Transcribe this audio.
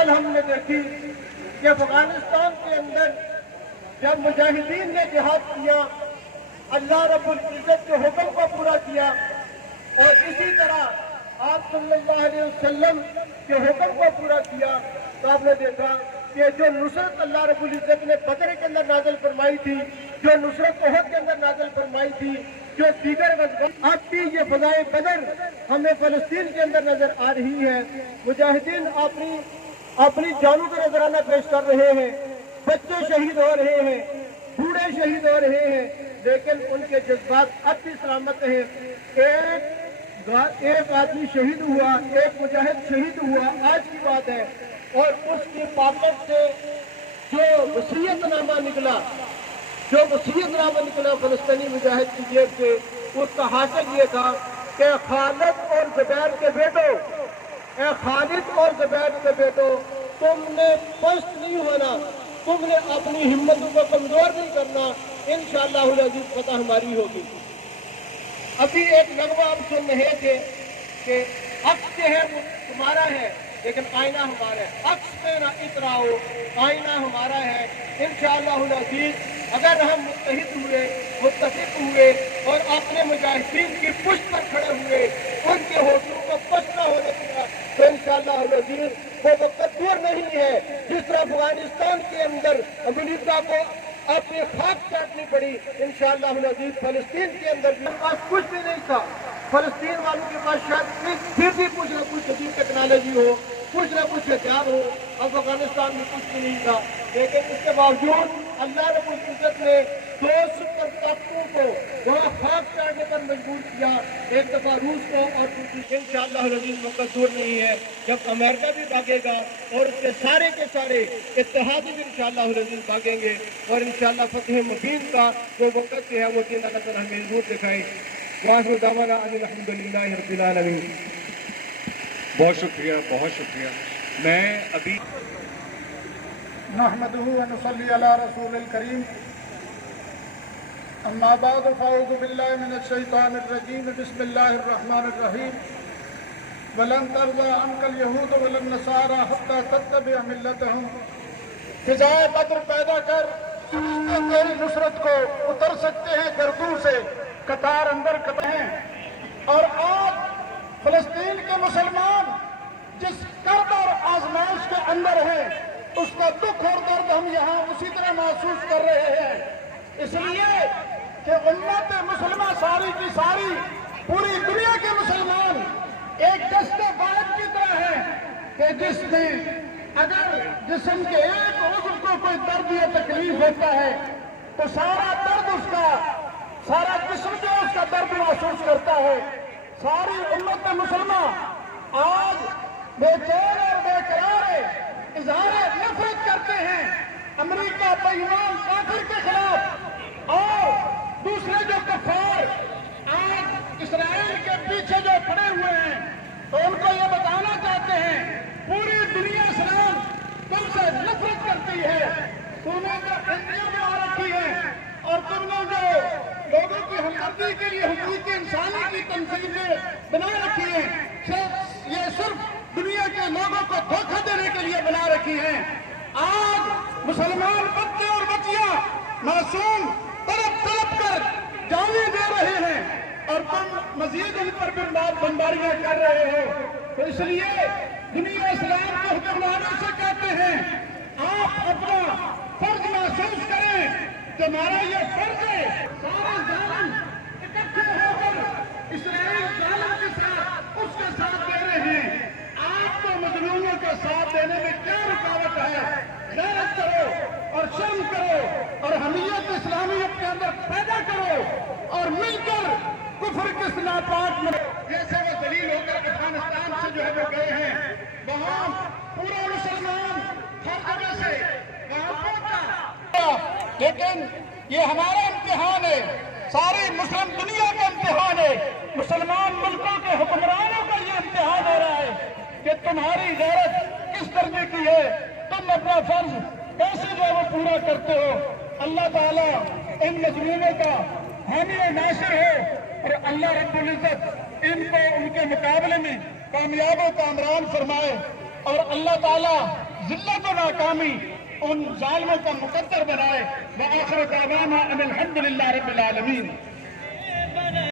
مثال ہم نے دیکھی کہ افغانستان کے اندر جب مجاہدین نے جہاد کیا، اللہ رب العزت کے حکم کو پورا کیا، اور اسی طرح آپ صلی اللہ علیہ وسلم کے حکم کو پورا کیا، تو آپ نے دیکھا کہ جو نصرت اللہ رب العزت نے بدر کے اندر نازل فرمائی تھی، جو نصرت احد کے اندر نازل فرمائی تھی، جو دیگر غزوات، اب بھی یہ فضائے بدر ہمیں فلسطین کے اندر نظر آ رہی ہے۔ مجاہدین اپنی جانوں کا نذرانہ پیش کر رہے ہیں، بچے شہید ہو رہے ہیں، بوڑھے شہید ہو رہے ہیں، لیکن ان کے جذبات اب بھی سلامت ہیں۔ ایک آدمی شہید ہوا، ایک مجاہد شہید ہوا، آج کی بات ہے، اور اس کی پاکٹ سے جو وصیت نامہ نکلا فلسطینی مجاہد کی جیب سے، اس کا حاصل یہ تھا کہ خالد اور زبیر کے بیٹو، تم نے پست نہیں ہونا، تم نے اپنی ہمتوں کو کمزور نہیں کرنا، انشاءاللہ العزیز فتح ہماری ہوگی۔ ابھی ایک نغمہ آپ سن رہے تھے کہ عکس جو ہے وہ تمہارا ہے لیکن آئینہ ہمارا ہے، عکس پہ نہ اتراؤ، آئینہ ہمارا ہے۔ انشاءاللہ العزیز اگر ہم متحد ہوئے، متفق ہوئے اور اپنے مجاہدین کی پشت پر کھڑے ہوئے، ان کے ہوٹلوں کو پست نہ ہونے دیا، تو انشاءاللہ العزیز وہ وقت دور نہیں ہے جس طرح افغانستان کے اندر امریکہ کو اپنی خاک چاٹنی پڑی، انشاءاللہ العزیز فلسطین کے اندر بھی پاس کچھ بھی نہیں تھا۔ فلسطین والوں کے پاس شاید پھر بھی کچھ نہ کچھ جدید ٹیکنالوجی ہو، کچھ نہ کچھ ہتھیار ہو، افغانستان میں کچھ بھی نہیں تھا، لیکن اس کے باوجود اللہ رب العزت نے 270 طاقتوں کو وہاں خاک چاٹنے پر مجبور کیا، ایک دفعہ روس کو اور دوسری انشاءاللہ العزیز وقت دور نہیں ہے جب امریکہ بھی بھاگے گا اور اس کے سارے اتحادی بھی انشاءاللہ العزیز بھاگیں گے، اور انشاءاللہ فتح مبین کا وہ وقت جو ہے وہ دین اللہ تعالیٰ ہمیں ضرور دکھائے۔ وآخر دعوانا ان الحمدللہ رب العالمین۔ بہت شکریہ، بہت شکریہ۔ میں ابھی نحمدہ ونصلی علی رسول الکریم، اما بعد فاعوذ باللہ من الشیطان الرجیم، بسم اللہ الرحمن الرحیم۔ وَلَن تَرْضَىٰ عَنْكَ الْيَهُودُ وَلَا النَّصَارَىٰ حَتَّىٰ تَتَّبِعَ مِلَّتَهُمْ۔ فضائے بدر پیدا کر تیری نصرت کو اتر سکتے ہیں گردوں سے، قطار اندر قطار ہیں، اور آج فلسطین کے مسلمان جس کرب اور آزمائش کے اندر ہیں، اس کا دکھ اور درد ہم یہاں اسی طرح محسوس کر رہے ہیں، اس لیے کہ امت مسلمہ ساری کی ساری، پوری دنیا کے مسلمان ایک دست واحد کی طرح ہے کہ جس میں اگر جسم کے ایک عضو کو کوئی درد یا تکلیف ہوتا ہے تو سارا درد سارا جسم جو اس کا درد محسوس کرتا ہے۔ ساری امت مسلمہ آج بے چین اور بے قرار اظہار نفرت کرتے ہیں امریکہ بے ایمان کافر کے خلاف، اور دوسرے جو کفار آج اسرائیل کے پیچھے جو پڑے ہوئے ہیں، تو ان کو یہ بتانا چاہتے ہیں پوری دنیا اسلام تم سے نفرت کرتی ہے، تمہیں جو انجیل بنا رکھی ہے، اور تم نے جو لوگوں کی ہمدردی کے لیے حقوق انسانی کی تنظیمیں بنا رکھی ہیں، یہ صرف دنیا کے لوگوں کو دھوکہ دینے کے لیے بنا رکھی ہیں۔ آج مسلمان بچے اور بچیاں معصوم تڑپ کر جانیں دے رہے ہیں، اور تم مزید ان پر بمباریاں کر رہے ہو۔ تو اس لیے دنیا اسلام کے حکمرانوں سے کہتے ہیں آپ اپنا فرض محسوس کریں کہ ہمارا یہ فرض ہے۔ سارے ظالم اکٹھے ہو کر اسرائیل ظالم کے ساتھ اس کے ساتھ دے رہے ہیں، آپ کو مظلوموں کا ساتھ دینے میں کیا رکاوٹ ہے؟ غیرت کرو اور شرم کرو اور حمیت اسلامی اپنے اندر پیدا کرو، اور مل کر کفر کے ناپاک میں جیسے وہ دلیل ہو کر افغانستان سے جو ہے وہ گئے ہیں، وہاں پورا مسلمان ہر جگہ سے وہاں پہنچا، لیکن یہ ہمارا امتحان ہے، ساری مسلم دنیا کا امتحان ہے، مسلمان ملکوں کے حکمرانوں کا یہ امتحان ہو رہا ہے کہ تمہاری غیرت کس درجے کی ہے، تم اپنا فرض کیسے جو ہے وہ پورا کرتے ہو۔ اللہ تعالیٰ ان مظلوموں کا حامی و ناصر ہے، اور اللہ رب العزت ان کو ان کے مقابلے میں کامیاب و کامران فرمائے۔ اور اللہ تعالیٰ ذلت و ناکامی ان ظالموں کا مقدر بنائے. وآخر دعوانا ان الحمد للہ رب العالمین.